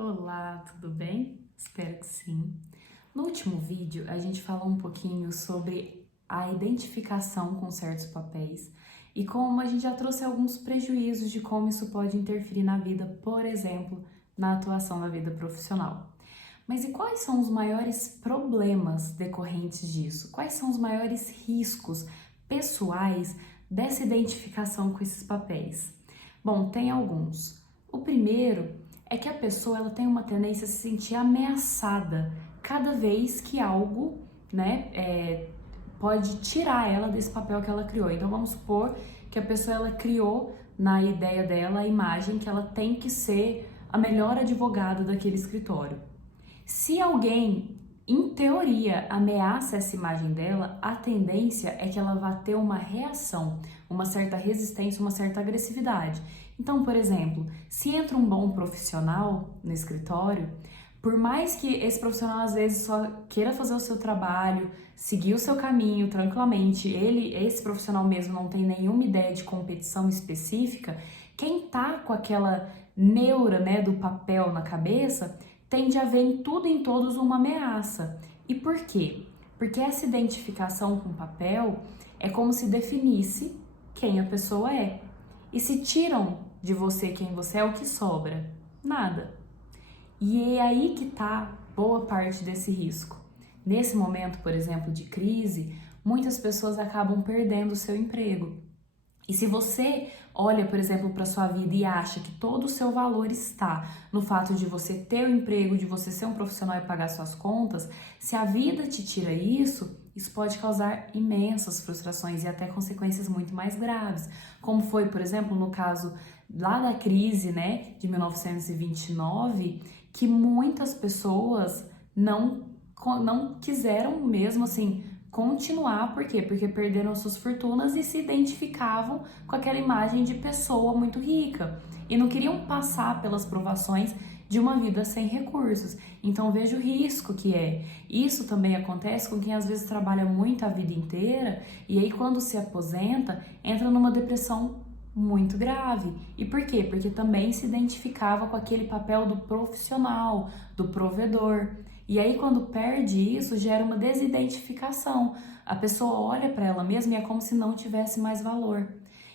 Olá, tudo bem? Espero que sim. No último vídeo, a gente falou um pouquinho sobre a identificação com certos papéis e como a gente já trouxe alguns prejuízos de como isso pode interferir na vida, por exemplo, na atuação na vida profissional. Mas e quais são os maiores problemas decorrentes disso? Quais são os maiores riscos pessoais dessa identificação com esses papéis? Bom, tem alguns. O primeiro é que a pessoa ela tem uma tendência a se sentir ameaçada cada vez que algo, pode tirar ela desse papel que ela criou. Então vamos supor que a pessoa ela criou na ideia dela a imagem que ela tem que ser a melhor advogada daquele escritório. Se alguém, em teoria, ameaça essa imagem dela, a tendência é que ela vá ter uma reação, uma certa resistência, uma certa agressividade. Então, por exemplo, se entra um bom profissional no escritório, por mais que esse profissional às vezes só queira fazer o seu trabalho, seguir o seu caminho tranquilamente, esse profissional mesmo não tem nenhuma ideia de competição específica, quem tá com aquela neura, do papel na cabeça, tende a ver em tudo e em todos uma ameaça. E por quê? Porque essa identificação com o papel é como se definisse quem a pessoa é. E se tiram de você quem você é, o que sobra? Nada. E é aí que está boa parte desse risco. Nesse momento, por exemplo, de crise, muitas pessoas acabam perdendo o seu emprego. E se você olha, por exemplo, para sua vida e acha que todo o seu valor está no fato de você ter o emprego, de você ser um profissional e pagar suas contas, se a vida te tira isso, isso pode causar imensas frustrações e até consequências muito mais graves. Como foi, por exemplo, no caso lá da crise, de 1929, que muitas pessoas não quiseram mesmo assim continuar, por quê? Porque perderam suas fortunas e se identificavam com aquela imagem de pessoa muito rica e não queriam passar pelas provações de uma vida sem recursos. Então veja o risco que é. Isso também acontece com quem às vezes trabalha muito a vida inteira e aí quando se aposenta entra numa depressão muito grave. E por quê? Porque também se identificava com aquele papel do profissional, do provedor. E aí, quando perde isso, gera uma desidentificação. A pessoa olha para ela mesma e é como se não tivesse mais valor.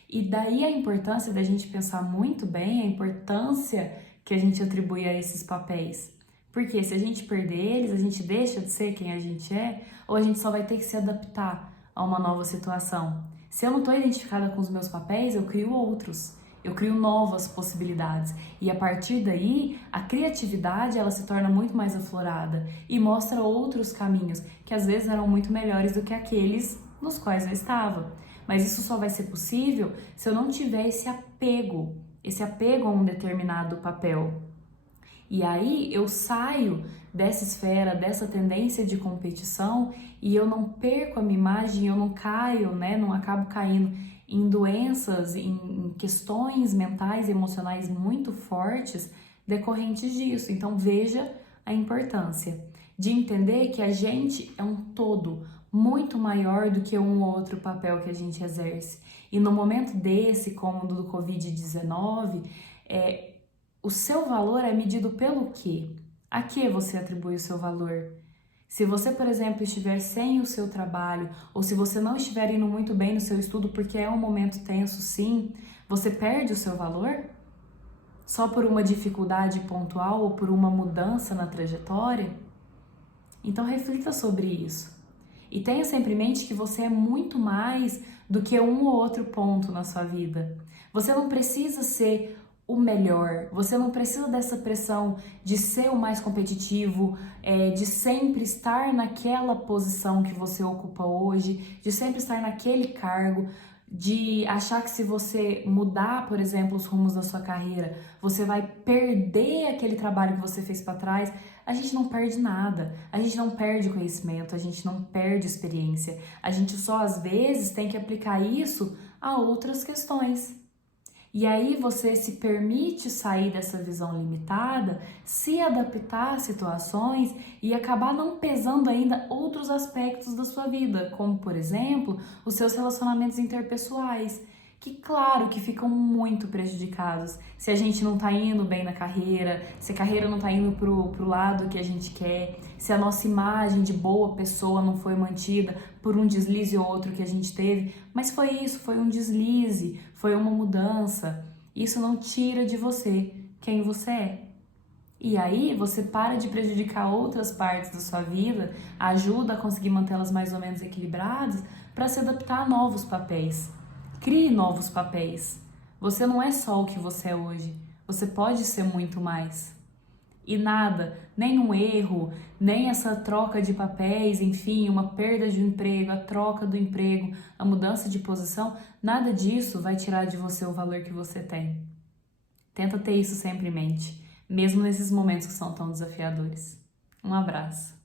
E daí a importância da gente pensar muito bem a importância que a gente atribui a esses papéis. Porque se a gente perder eles, a gente deixa de ser quem a gente é, ou a gente só vai ter que se adaptar a uma nova situação. Se eu não estou identificada com os meus papéis, eu crio outros. Eu crio novas possibilidades e a partir daí a criatividade ela se torna muito mais aflorada e mostra outros caminhos que às vezes eram muito melhores do que aqueles nos quais eu estava. Mas isso só vai ser possível se eu não tiver esse apego a um determinado papel. E aí eu saio dessa esfera, dessa tendência de competição e eu não perco a minha imagem, eu não caio, não acabo caindo em doenças, em questões mentais e emocionais muito fortes decorrentes disso. Então veja a importância de entender que a gente é um todo muito maior do que um ou outro papel que a gente exerce. E no momento desse, como do Covid-19, o seu valor é medido pelo quê? A que você atribui o seu valor? Se você, por exemplo, estiver sem o seu trabalho, ou se você não estiver indo muito bem no seu estudo porque é um momento tenso, sim, você perde o seu valor? Só por uma dificuldade pontual ou por uma mudança na trajetória? Então reflita sobre isso. E tenha sempre em mente que você é muito mais do que um ou outro ponto na sua vida. Você não precisa ser o melhor, você não precisa dessa pressão de ser o mais competitivo, de sempre estar naquela posição que você ocupa hoje, de sempre estar naquele cargo, de achar que se você mudar, por exemplo, os rumos da sua carreira, você vai perder aquele trabalho que você fez para trás. A gente não perde nada, a gente não perde conhecimento, a gente não perde experiência, a gente só às vezes tem que aplicar isso a outras questões. E aí você se permite sair dessa visão limitada, se adaptar às situações e acabar não pesando ainda outros aspectos da sua vida, como por exemplo, os seus relacionamentos interpessoais, que claro que ficam muito prejudicados se a gente não tá indo bem na carreira, se a carreira não tá indo pro lado que a gente quer, se a nossa imagem de boa pessoa não foi mantida por um deslize ou outro que a gente teve, mas foi isso, foi um deslize, foi uma mudança. Isso não tira de você quem você é. E aí você para de prejudicar outras partes da sua vida, ajuda a conseguir mantê-las mais ou menos equilibradas para se adaptar a novos papéis. Crie novos papéis. Você não é só o que você é hoje. Você pode ser muito mais. E nada, nem um erro, nem essa troca de papéis, enfim, uma perda de emprego, a troca do emprego, a mudança de posição, nada disso vai tirar de você o valor que você tem. Tenta ter isso sempre em mente, mesmo nesses momentos que são tão desafiadores. Um abraço.